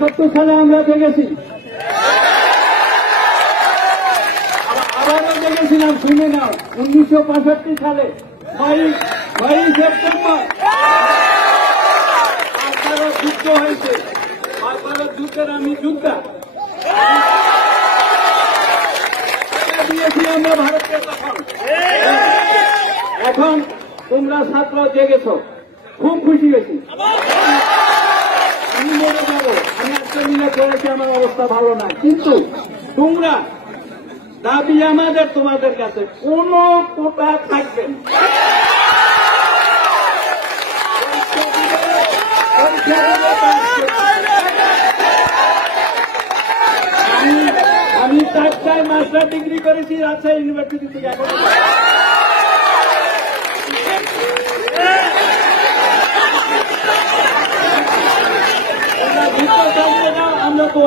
71 সালে আমরা দেখেছি, আবারও দেখেছিলাম, শুনে নাও 1965 সালে 5 সেপ্টেম্বর ভারত যুদ্ধ হয়েছে। ভারত যুদ্ধের আমি যোদ্ধা দিয়েছি আমরা ভারতকে তখন। এখন তোমরা ছাত্র জেগেছ, খুব খুশি হয়েছি। আমি মনে যাবো, আমি আজকে মিলে করেছি, আমার অবস্থা ভালো না, কিন্তু তোমরা দাবি আমাদের তোমাদের কাছে কোন কোটা থাকবে না। আমি 4টায় মাস্টার ডিগ্রি করেছি রাজশাহী ইউনিভার্সিটি থেকে। আমরা তো